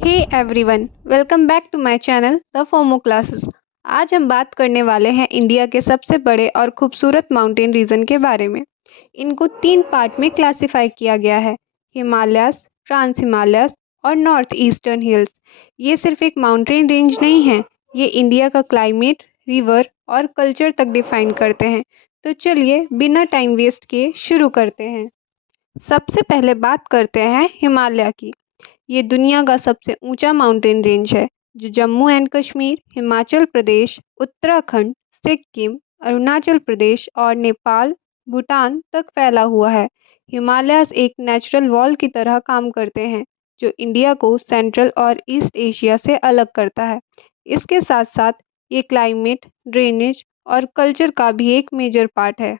Hey everyone, welcome back to my channel the FOMO classes. आज हम बात करने वाले हैं इंडिया के सबसे बड़े और खूबसूरत माउंटेन रीजन के बारे में। इनको 3 पार्ट में क्लासिफाई किया गया है: हिमालयस, ट्रांस हिमालयस और नॉर्थ ईस्टर्न हिल्स। ये सिर्फ एक माउंटेन रेंज नहीं है, ये इंडिया का क्लाइमेट, रिवर और कल्चर तक डिफाइन करते हैं। तो चलिए बिना टाइम वेस्ट किए शुरू करते हैं। सबसे पहले बात करते हैं हिमालय की। ये दुनिया का सबसे ऊंचा माउंटेन रेंज है जो जम्मू एंड कश्मीर, हिमाचल प्रदेश, उत्तराखंड, सिक्किम, अरुणाचल प्रदेश और नेपाल, भूटान तक फैला हुआ है। हिमालयस एक नेचुरल वॉल की तरह काम करते हैं जो इंडिया को सेंट्रल और ईस्ट एशिया से अलग करता है। इसके साथ साथ ये क्लाइमेट, ड्रेनेज और कल्चर का भी एक मेजर पार्ट है।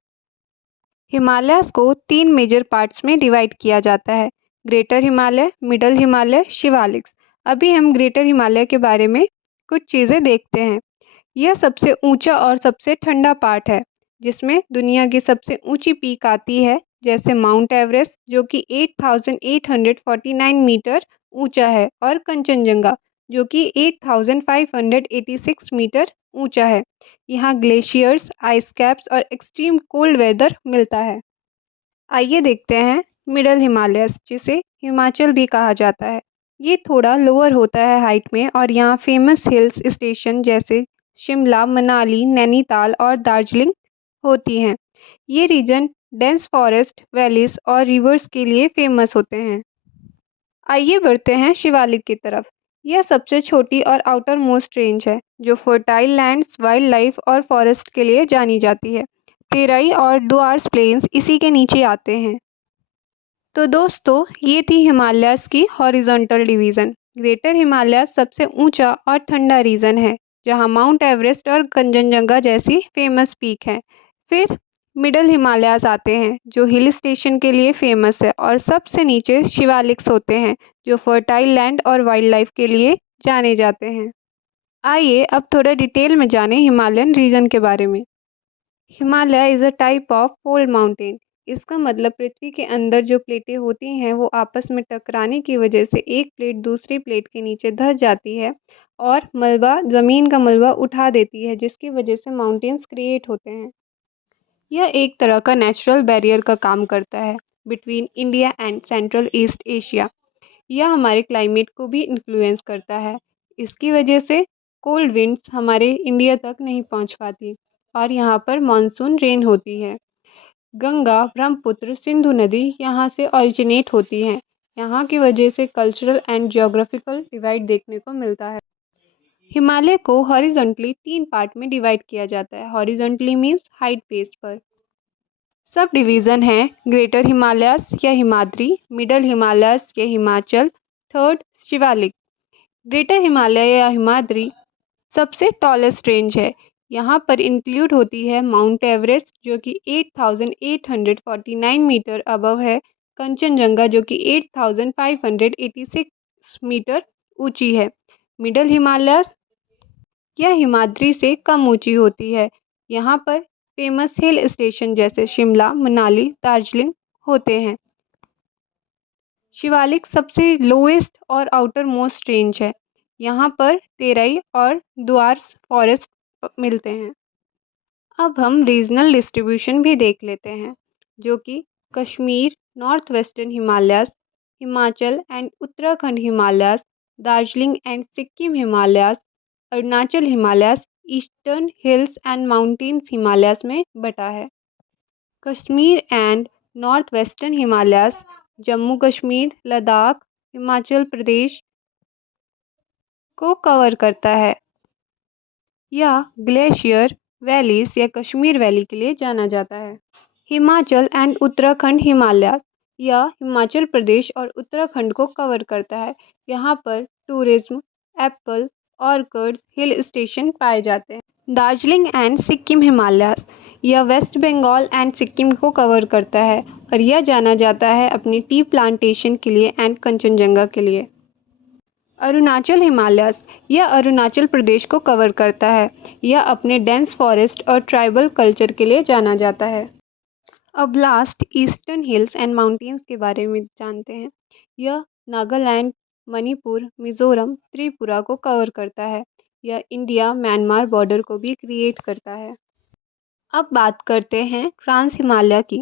हिमालयस को 3 मेजर पार्ट्स में डिवाइड किया जाता है: ग्रेटर हिमालय, मिडल हिमालय, शिवालिक्स। अभी हम ग्रेटर हिमालय के बारे में कुछ चीज़ें देखते हैं। यह सबसे ऊंचा और सबसे ठंडा पार्ट है जिसमें दुनिया की सबसे ऊंची पीक आती है, जैसे माउंट एवरेस्ट जो कि 8,849 मीटर ऊंचा है, और कंचनजंगा जो कि 8,586 मीटर ऊंचा है। यहाँ ग्लेशियर्स, आइस कैप्स और एक्सट्रीम कोल्ड वेदर मिलता है। आइए देखते हैं मिडल हिमालयस, जिसे हिमाचल भी कहा जाता है। ये थोड़ा लोअर होता है हाइट में और यहाँ फेमस हिल्स स्टेशन जैसे शिमला, मनाली, नैनीताल और दार्जिलिंग होती हैं। ये रीजन डेंस फॉरेस्ट, वैलीज और रिवर्स के लिए फेमस होते हैं। आइए बढ़ते हैं शिवालिक की तरफ। यह सबसे छोटी और आउटर मोस्ट रेंज है जो फर्टाइल लैंड्स, वाइल्ड लाइफ और फॉरेस्ट के लिए जानी जाती है। तेराई और डुआर्स प्लेन्स इसी के नीचे आते हैं। तो दोस्तों, ये थी हिमालयस की हॉरिजॉन्टल डिवीज़न। ग्रेटर हिमालयस सबसे ऊंचा और ठंडा रीजन है जहां माउंट एवरेस्ट और कंचनजंगा जैसी फेमस पीक हैं। फिर मिडल हिमालयाज आते हैं जो हिल स्टेशन के लिए फेमस है, और सबसे नीचे शिवालिक्स होते हैं जो फर्टाइल लैंड और वाइल्ड लाइफ के लिए जाने जाते हैं। आइए अब थोड़ा डिटेल में जानें हिमालयन रीजन के बारे में। Himalaya is a type of fold mountain. इसका मतलब पृथ्वी के अंदर जो प्लेटें होती हैं वो आपस में टकराने की वजह से एक प्लेट दूसरी प्लेट के नीचे धंस जाती है और मलबा, ज़मीन का मलबा उठा देती है, जिसकी वजह से माउंटेन्स क्रिएट होते हैं। यह एक तरह का नेचुरल बैरियर का काम करता है between India and central east Asia. यह हमारे क्लाइमेट को भी इन्फ्लुएंस करता है। इसकी वजह से कोल्ड विंड्स हमारे इंडिया तक नहीं पहुंच पाती और यहाँ पर मानसून रेन होती है। गंगा, ब्रह्मपुत्र, सिंधु नदी यहाँ से ऑरिजिनेट होती हैं। यहाँ की वजह से कल्चरल एंड ज्योग्राफिकल डिवाइड देखने को मिलता है। हिमालय को हॉरिजॉन्टली 3 पार्ट में डिवाइड किया जाता है। हॉरिजॉन्टली मीन्स हाइट बेस पर। सब डिवीज़न हैं: ग्रेटर हिमालयस या हिमाद्री, मिडल हिमालयस या हिमाचल, थर्ड शिवालिक। ग्रेटर हिमालय या हिमाद्री सबसे टॉलेस्ट रेंज है। यहाँ पर इंक्लूड होती है माउंट एवरेस्ट जो कि 8,849 मीटर अबव है, कंचनजंगा जो कि 8,586 मीटर ऊंची है। मिडल हिमालयस या हिमाद्री से कम ऊंची होती है। यहाँ पर फेमस हिल स्टेशन जैसे शिमला, मनाली, दार्जिलिंग होते हैं। शिवालिक सबसे लोएस्ट और आउटर मोस्ट रेंज है। यहाँ पर तेरई और दुआर्स फॉरेस्ट मिलते हैं। अब हम रीजनल डिस्ट्रीब्यूशन भी देख लेते हैं, जो कि Kashmir, north western Himalayas, Himachal and Uttarakhand Himalayas, Darjeeling and Sikkim Himalayas, Arunachal Himalayas, eastern hills and mountains Himalayas में बटा है। Kashmir and north western Himalayas Jammu Kashmir, Ladakh, Himachal Pradesh को कवर करता है। यह ग्लेशियर वैलीज या कश्मीर वैली के लिए जाना जाता है। हिमाचल एंड उत्तराखंड हिमालयस यह हिमाचल प्रदेश और उत्तराखंड को कवर करता है। यहाँ पर tourism, Apple, orchids, hill station पाए जाते हैं। दार्जिलिंग एंड सिक्किम हिमालयस यह वेस्ट बंगाल एंड सिक्किम को कवर करता है और यह जाना जाता है अपनी टी प्लांटेशन के लिए एंड कंचनजंगा के लिए। अरुणाचल हिमालयस यह अरुणाचल प्रदेश को कवर करता है। यह अपने डेंस फॉरेस्ट और ट्राइबल कल्चर के लिए जाना जाता है। अब last eastern hills and mountains के बारे में जानते हैं। यह नागालैंड, मणिपुर, मिजोरम, त्रिपुरा को कवर करता है। यह इंडिया म्यांमार बॉर्डर को भी क्रिएट करता है। अब बात करते हैं ट्रांस हिमालय की।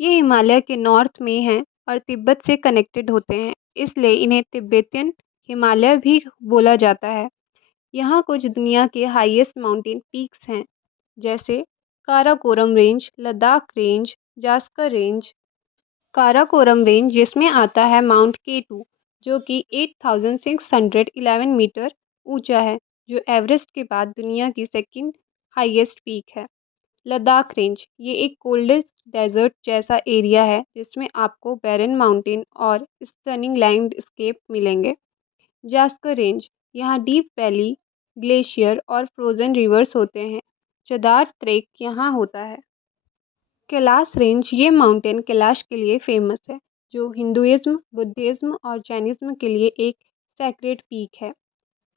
ये हिमालय के नॉर्थ में हैं और तिब्बत से कनेक्टेड होते हैं, इसलिए इन्हें तिब्बतियन हिमालय भी बोला जाता है। यहाँ कुछ दुनिया के हाईएस्ट माउंटेन पीक्स हैं, जैसे Karakoram range, Ladakh range, Zanskar range. Karakoram range जिसमें आता है माउंट K2, जो कि 8,611 मीटर ऊंचा है, जो एवरेस्ट के बाद दुनिया की सेकंड हाईएस्ट पीक है। लद्दाख रेंज ये एक कोल्डेस्ट डेजर्ट जैसा एरिया है जिसमें आपको बैरन माउंटेन और स्टनिंग लैंडस्केप मिलेंगे। जास्कर रेंज यहाँ डीप वैली, ग्लेशियर और फ्रोजन रिवर्स होते हैं। चदार ट्रेक यहाँ होता है। कैलाश रेंज ये माउंटेन कैलाश के लिए फेमस है, जो हिंदुइज्म, बुद्धिज्म और जैनिज्म के लिए एक सैक्रेड पीक है।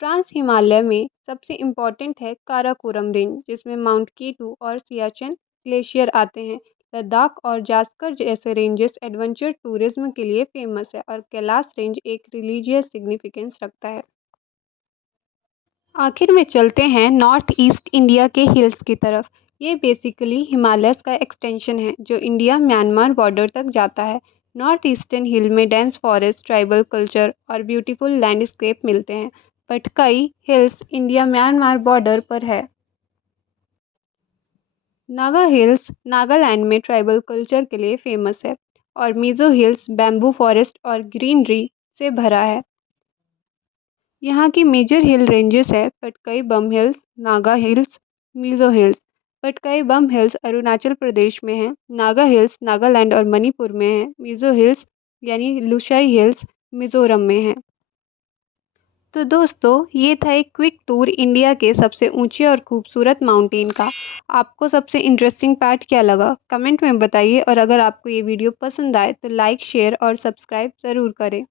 ट्रांस हिमालय में सबसे इम्पोर्टेंट है काराकोरम रेंज, जिसमें माउंट K2 और सियाचिन ग्लेशियर आते हैं। लद्दाख और जास्कर जैसे रेंजेस एडवेंचर टूरिज्म के लिए फेमस है और कैलाश रेंज एक रिलीजियस सिग्निफिकेंस रखता है। आखिर में चलते हैं नॉर्थ ईस्ट इंडिया के हिल्स की तरफ। ये बेसिकली हिमालयस का एक्सटेंशन है जो इंडिया म्यांमार बॉर्डर तक जाता है। नॉर्थ ईस्टर्न हिल में डेंस फॉरेस्ट, ट्राइबल कल्चर और ब्यूटीफुल लैंडस्केप मिलते हैं, बट कई हिल्स इंडिया म्यांमार बॉर्डर पर है। नागा हिल्स नागालैंड में ट्राइबल कल्चर के लिए फेमस है और मिज़ो हिल्स बैम्बू फॉरेस्ट और ग्रीनरी से भरा है। यहाँ की मेजर हिल रेंजेस है Patkai Bum hills, Naga hills, Mizo hills. Patkai Bum hills Arunachal Pradesh में है, नागा हिल्स नागालैंड और मणिपुर में है, मिज़ो हिल्स यानी लुशाई हिल्स मिज़ोरम में है। तो दोस्तों, ये था एक क्विक टूर इंडिया के सबसे ऊंचे और खूबसूरत माउंटेन का। आपको सबसे इंटरेस्टिंग पार्ट क्या लगा कमेंट में बताइए, और अगर आपको ये वीडियो पसंद आए तो लाइक, शेयर और सब्सक्राइब ज़रूर करें।